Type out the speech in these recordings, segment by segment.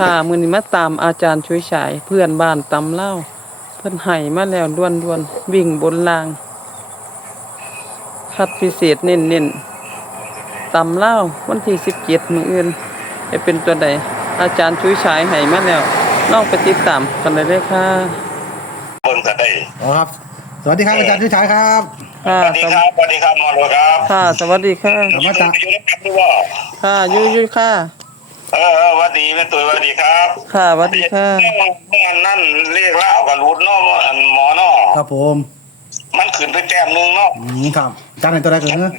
ค่ะมือนี้มาตามอาจารย์ช่วยฉายเพื่อนบ้านตำเล่าเพิ่นให้มาแล้วด่วนด่วนๆวิ่งบนราง คัดพิเศษเน้นเน้นๆตำเล่าวันที่สิบเจ็ดมืออื่นจะเป็นตัวใดอาจารย์ช่วยฉายให้มาแล้วลองไปติดตามกันเลยเลยค่ะบนก็ได้อ๋อครับ สวัสดีครับอาจารย์ชุชัยครับค่ะสวัสดีครับสวัสดีครับหมอโรครับค่ะ สวัสดีค่ะธรรมจักรอยู่ในกันด้วยว่าค่ะอยุยุค่ะ เออเออสวัสดีแม่ตุ้ยสวัสดีครับค่ะสวัสดีค่ะเมื่อนั่นเรียกเล่ากับรูดเนอกอันหมอเนอครับผมมันขึ้นไปแต้มหนึงเนาะอืมครับอาจารย์ในตัวใดเกิดเนอะ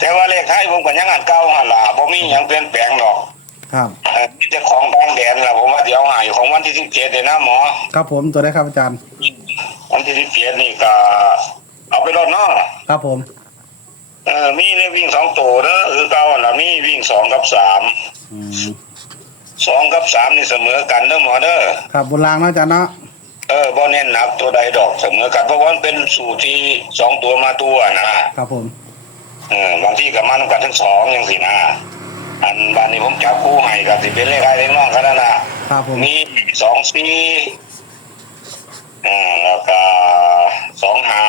แต่ว่าเลขให้ผมก็ยังอันเก่าหั่นล่ะบ่มีหยังเปลี่ยนแปลงดอกครับ เออมีแต่ของบางแดนล่ะผมว่าเดี๋ยวหายของวันที่17เด้นะหมอ ครับผมตัวใดครับอาจารย์วันที่17นี่ก็เอาไปรถเนาะครับผม เออมีเลขวิ่งสองตัวเด้อคือเก่าหั่นล่ะมีวิ่งสองกับสามอืมสองกับสามนี่เสมอกันเด้อหมอเด้อครับบนรางเนาะอาจารย์เนาะเออบ่เน้นหนักตัวใดดอกเสมอกันเพราะว่ามันเป็นสูตรที่สองตัวมาตัวนะครับผมเออบางที่กับมันกันทั้งสองอย่างสินะอันบานนี้ผมจับคู่ให้กับสิเป็นเลขไอ้เลขน้องกันนั่นนะครับผมมีสองสี่อ่าแล้วก็สองห้า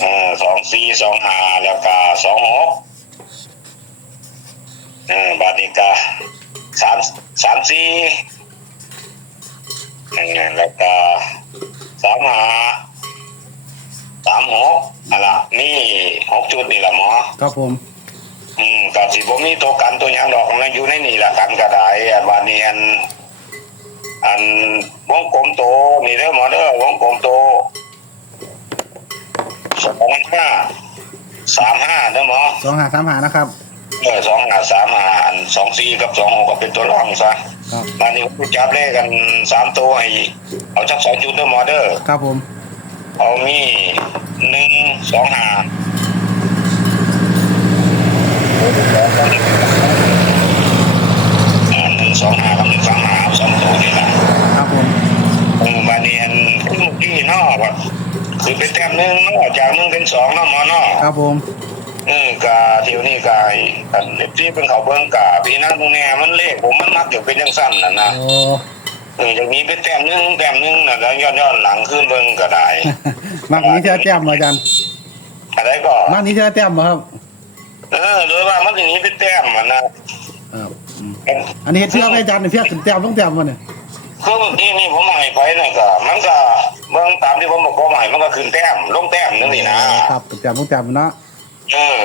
เออ สองสี่สองห้าแล้วก็สองหกเออบาทนี้ก็สามสามสี่อืมแล้วก็สามหาสามหกอะไรนี่หกจุดนี่แหละหมอ ครับผม อืมกับสิผมมีตัวกันตัวหยังดอกมันอยู่ในนี่แหละกันกระไดอันวันนี้อันอันวงกลมโตนี่เด้อหมอเด้อวงกลมโตสอง ห้าสามห้าเด้อหมอสองหาสามหานะครับ เออสองห้าสามห้าอันสองสี่กับสองหกก็เป็นตัวรองซะครับวันนี้ผมจับเลขกันสามตัวให้เอาจักสองจุดเด้อหมอเด้อครับผมเอามีหนึ่งสองห้าอ่าหนึ่งสองห้ากับหนึ่งสองห้าเอาสองตัวนี่แหละ ครับผมเออบาเนียนขึ้นที่เนอกว่า คือเป็นแต้มหนึ่งเนอกจากหนึ่งเป็นสองเนอกมอเนอครับผมเออกาเที่ยวนี้กายอันเล็บที่เป็นเขาเบิ้งกาพี่นั่นตรงเนี้ยมันเลขผมมันมักจะเป็นยังสั้นน่ะนะโอ้เอออย่างนี้เป็นแต้มหนึ่งแต้มหนึ่งน่ะแล้วย้อนย้อนหลังขึ้นเบิ้งก็ได้มากนี้เชื่อแต้มบ่อาจารย์อะไรก็มากนี้เชื่อแต้มบ่ครับ เออโดยว่ามันอย่างนี้เป็นแต้มมันนะครับอืมอันนี้เชื่อไหมอาจารย์เนี่ยเชื่อขึ้นแต้มต้องแต้มมาเนี่ยคือเมื่อกี้นี่ผมให้ไปนี่ก็มันก็ เบิ่งตามที่ผมบอกว่าใหม่มันก็ขึ้นแต้มลงแต้มนั่นนี่นะครับขึ้นแต้มต้องแต้มเนาะเออ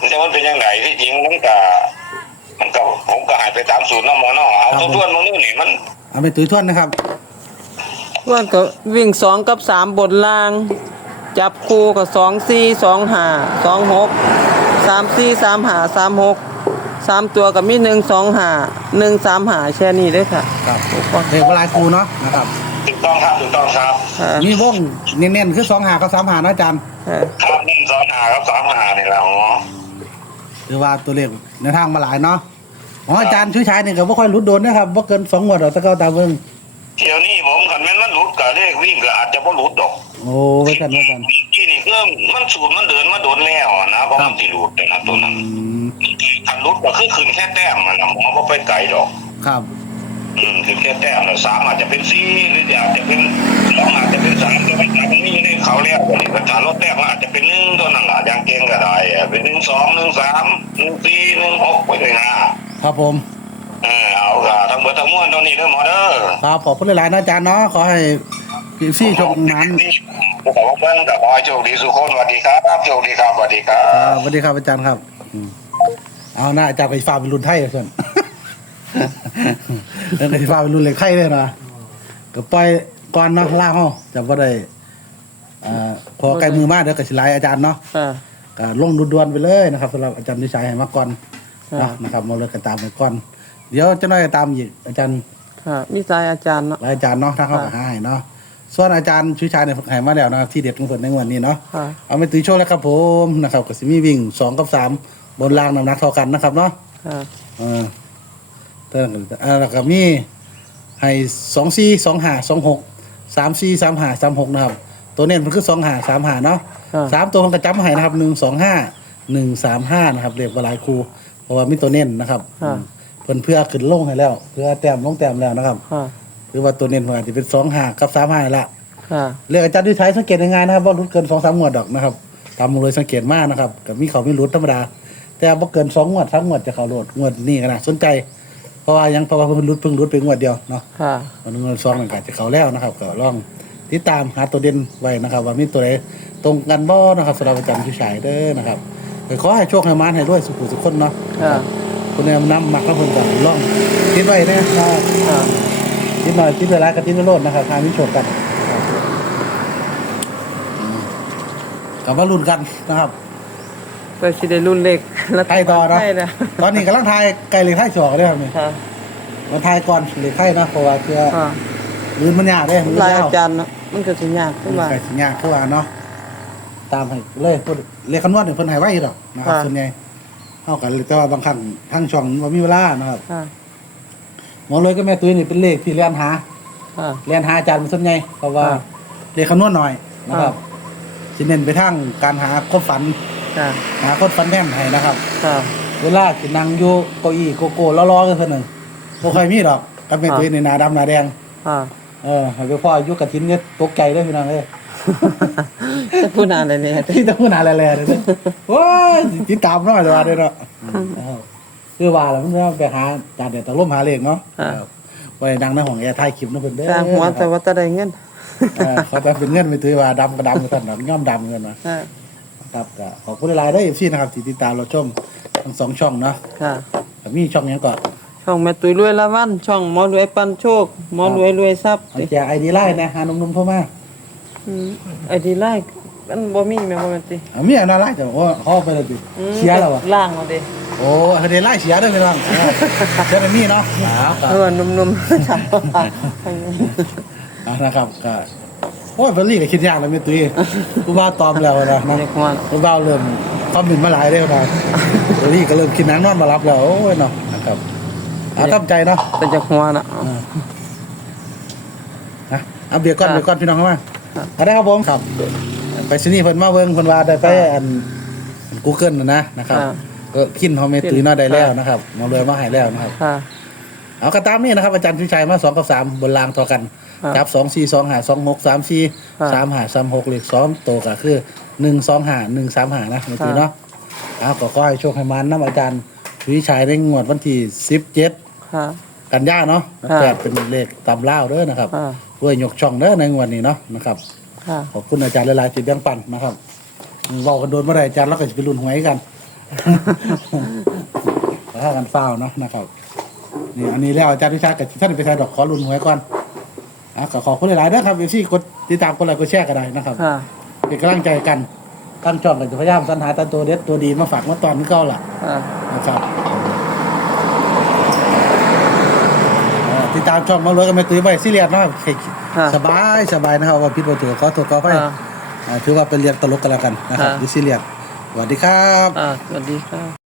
มันจะมันเป็นยังไงที่จริงมันก็มันก็ผมก็ให้ไปตามสูตรเน้ำมอเนาะเอาทุกๆมันนี่นี่มันเอาไปตุ้ยทวนนะครับว่าก็วิ่งสองกับสามบนล่าง จับคู่กับสองสี่สองห้าสองหกสามสี่สามห้าสามหกสามตัวกับมีหนึ่งสองห้าหนึ่งสามห้าแค่นี้เด้วยค่ะครับเด็กวลายครูเนาะนะครับ ถูกต้องครับถูกต้องครับค่ะมีวงเน้นๆคือสองหากับสามหาเนาะอาจารย์ค่ะครับหนึ่งสองหาครับสามหานี่แหละอ๋อหรือว่าตัวเลขในทางมาหลายเนาะอ๋ออาจารย์ช่วยชายเนี่ยก็บ่ค่อยรุดโดนนะครับบ่เกินสองงวดหรอกตะเกาตาเบิ่งเที่ยวนี้ผมคันแม่นมันหลุดกับเลขวิ่งก็อาจจะบ่หลุดดอกโอ้ไว้กันไว้กันที่นี่คือมันสูตรมันเดินมาโดนแล้วนะเพราะมันสิหลุดเลยนะตัวนั้นอืมคันหลุดก็คือขึ้นแค่แต้มมันนะหมอบ่ไปไกลดอก ครับ อืมคือแค่แต้มละสามอาจจะเป็นสี่หรืออาจจะเป็นสองอาจจะเป็นสามแต่ว่ามันมีในเขาแล้วนี่ก็ถ้าลดแต้มอาจจะเป็นหนึ่งตัวนั้นล่ะอย่างเก่งก็ได้อะเป็นหนึ่งสองหนึ่งสามหนึ่งสี่หนึ่งหกไปเลยนะครับผมเออเอาละทั้งเบิดทั้งมวลตัวนี้เด้อหมอเด้อครับขอบคุณหลายๆนะอาจารย์เนาะขอให้พี่ซี่โชคนั้นผมขอว่าเพิ่งกับขอให้โชคดีสุขคนสวัสดีครับโชคดีครับสวัสดีครัครับบสวัสดีครับอาจารย์ครับอืมเอาหน้าอาจารย์ไปฟ้ากเป็นรุ่นไทยเพื่อน เรื่องไปฟ้ากเป็นรุ่นเหล็กไข่เลยนะก็ปล่อยก่อนเนาะล่าเฮาจะบ่ได้อ่าขอไกลมือมาเดี๋ยวก็สิหลายอาจารย์เนาะค่ะก็ลงด่วนๆไปเลยนะครับสำหรับอาจารย์วิชัยให้มาก่อนค่ะเนาะนะครับมาเลยกันตามไปก่อน เดี๋ยวเจะน้อยตามอีกอาจารย์ค่ะมีสายอาจารย์เนาะ หลายอาจารย์เนาะถ้าเขาก็ค่ะหาให้เนาะส่วนอาจารย์วิชัยเนี่ยให้มาแล้วนะครับที่เด็ดของเพิ่นในงวันนี้เนาะ ค่ะ เอาไปตีโชว์แล้วครับผมนะครับก็สิมีวิ่งสองกับสามบนรางน้ำหนักเท่ากันนะครับเนาะค่ะ เออ เติมกันอ่าแล้วก็มีให้สองสี่สองห้าสองหกสามสี่สามห้าสามหกนะครับ ตัวเน้นมันคือสองห้าสามห้าเนาะค่ะสามตัวมันกระจำให้นะครับหนึ่งสองห้าหนึ่งสามห้านะครับเรียกว่าหลายครูเพราะว่ามีตัวเน้นนะครับค่ะเพิ่นเพื่อขึ้นลงให้แล้ว เพื่อแต้มลงแต้มแล้วนะครับค่ะคือว่าตัวเน้นเพิ่นอาจจะเป็นสองห้ากับสามห้าละ ค่ะเรียกอาจารย์ด้วยใช้สังเกตง่ายๆนะครับว่ารุดเกินสองสามงวดดอกนะครับตามเลยสังเกตมากนะครับกับมีเขาไม่รุดธรรมดา แต่บ่เกินสองงวดสามงวดจะเขาโหลดงวดนี้ก็นะสนใจ เพราะว่ายังเพราะว่าเพิ่นรุดเพิ่งรุดไปงวดเดียวเนาะค่ะ มันเงินซองมันก็จะเขาแล้วนะครับ ก็ลองติดตามหาตัวเด่นไว้นะครับ ว่ามีตัวไหนตรงกันบ่นะครับสำหรับอาจารย์ผู้ชายเด้อนะครับก็ขอให้โชคให้มานให้ด้วยสุขุสุขคนเนาะค่ะ คนนี้นำมักแล้วเพิ่นก็ลองติดไว้นะครับ ค่ะติดหน่อยติดเวลากับติดไม่โลดนะครับทางนี้โชคกันอืมกลับมาลุ้นกันนะครับ ไปสิได้รุ่นเล็กแล้วไทยต่อเนาะไทยนะตอนนี้กำลังทายไก่เหล็กไทยสอกเลยครับนี่ค่ะมาทายก่อนเหล็กไทยนะเพราะว่าเพื่อค่ะลืนมันยากเด้มือหลายยาอาวจารย์เนาะมันก็สิยากขึ้นมา ไก่สิยากคือว่าเนาะตามให้เลยเพิ่นเรียกคำนวณเนี่ยเพิ่นให้ไว้อยู่ดอกนะครับค่ะ ส่วนใหญ่เท่ากันเลยแต่ว่าบางครั้งทั้งช่องมันมีเวลานะครับค่ะหมอเลยก็แม่ตุ้ยนี่เป็นเลขที่เรียนหา ค่ะ เรียนหาอาจารย์เป็นส่วนใหญ่เพราะว่าค่ะเรียกคำนวณหน่อยนะครับค่สิเน้นไปทางการหาความฝัน ค่ะหาคนฟันแน่นให้นะครับ ค่ะ เวลาสินั่งอยู่เก้าอี้โกโก้ล้อๆกันเท่านึงบ่ค่อยมีดอกกับเป็นอ่าตัวในหนาดำหนาแดงค่ะเออให้ไปพ่ออายุกระถินเนี่ยตกใจเลยพี่น้องเอ้ย จะพูดอะไรเนี่ย ที่ต้องพูดหนาแล่ๆเลยเด้อโอ้ยติดตามน้อยแต่ว่าเด้อเนาะนะครับคือว่าแล้วมันก็ไปหาจานเด็ดตะล่มหาเลขเนาะอ่า ครับไว้ดังในห้องแอร์ถ่ายคลิปนะเพิ่นเด้อสร้างหัวแต่ว่าจะได้เงินเออเขาจะเป็นเงินไปถือว่าดำก็ดำกันดำย่อมดำกันนะค่ะ ครับก็ขอบคุณหลายๆเด้อ FC นะครับที่ติดตามเราชมทั้งสองช่องเนาะค่ะก็มีช่องหยังก็ช่องแม่ตุ้ยรวยละวัน ช่องหมอรวยปันโชคหมอรวยรวยทรัพย์เอาแจกไอดีไลน์นะหาหนุ่มๆเข้ามาอืมไอ้ดีไลค์มันบ่มีแม่บ่แม่นติเอามีอันน่ารักแต่ว่าเขาเอาไปเลยดิอืมเชียร์แล้วอะล่างเอาดิโอ้ไอดีไลน์เชียร์ด้วยพี่น้องเอาเชียร์เป็นมีเนาะครับ เออหนุ่มๆ ถามว่า อ่านะครับก็ โอ้ยเบลลี่ก็คิดยากแล้วไม่ตุ้ยกูว่าตอมแล้วนะนะเด็กหัวกูว่าเริ่มคอมเมนต์มาหลายเลยนะเบลลี่ก็เริ่มคิดหนังนอนมารับแล้วโอ้ยเนาะนะครับอาตั้ใจเนาะเป็นจากหัวน่ะอ่านะเอาเบียร์ก้อนค่ะเบียร์ก้อนพี่น้องเข้ามาค่ะเอาได้ครับผมครับ ไปที่นี่เพิ่นมาเบิ่งเพิ่นว่าได้ไปอันกูเกิลนะนะนะครับค่ะก็คินเฮาเมตุยเนาะได้แล้วนะครับหมอเลยมาให้แล้วนะครับค่ะเอากระตามนี่นะครับอาจารย์พิชัยมาสองกับสามบนรางทอกัน ค่ะจับสองสี่สองหาสองหกสามสี่ค่ะสามหาสามหกเลขสองโตวก็คือหนึ่งสองหาหนึ่งสามหานะเมตุยค่ะเนาะเอาก็ขอให้โชคให้มันน้ำอาจารย์พิชัยในงวดวันที่สิบเจ็ดค่ะกันยาเนาะค่ะแปดเป็นเลขตำเล่าวเด้อนะครับค่ะด้วยยกช่องเด้อในงวดนี้เนาะนะครับค่ะขอบคุณอาจารย์หลายๆที่แบ่งปันนะครับเว้ากันโดนเมื่อไรอาจารย์เราก็จะไปรุ่นหวยกันถ้ากันเฝ้าเนาะนะครับ นี่อันนี้แล้วอาจารย์วิชากับท่านไปใช้ดอกขอรุ่นหวยก่อน อะขอขอบคุณหลายๆนะครับเอฟซีกดติดตามกดไลค์กดแชร์กันได้นะครับค่ะเป็นกำลังใจกันตั้งช่องกันจะพยายามสรรหาแตัตัวเด็ดตัวดีมาฝากมาตอนนี้ก็ล่ะค่ะนะครับเอ่อติดตามช่องมาเลยกันไม่ตื้อไปซีเรียสนะครับค่ะสบายสบายนะครับว่าพิษวัตถุขอโทษขอไปค่ะ ถือว่าเป็นเรียนตลกกันแล้วกันนะครับค่ะ ดิซีเรียสสวัสดีครับ อ่าสวัสดีค่ะ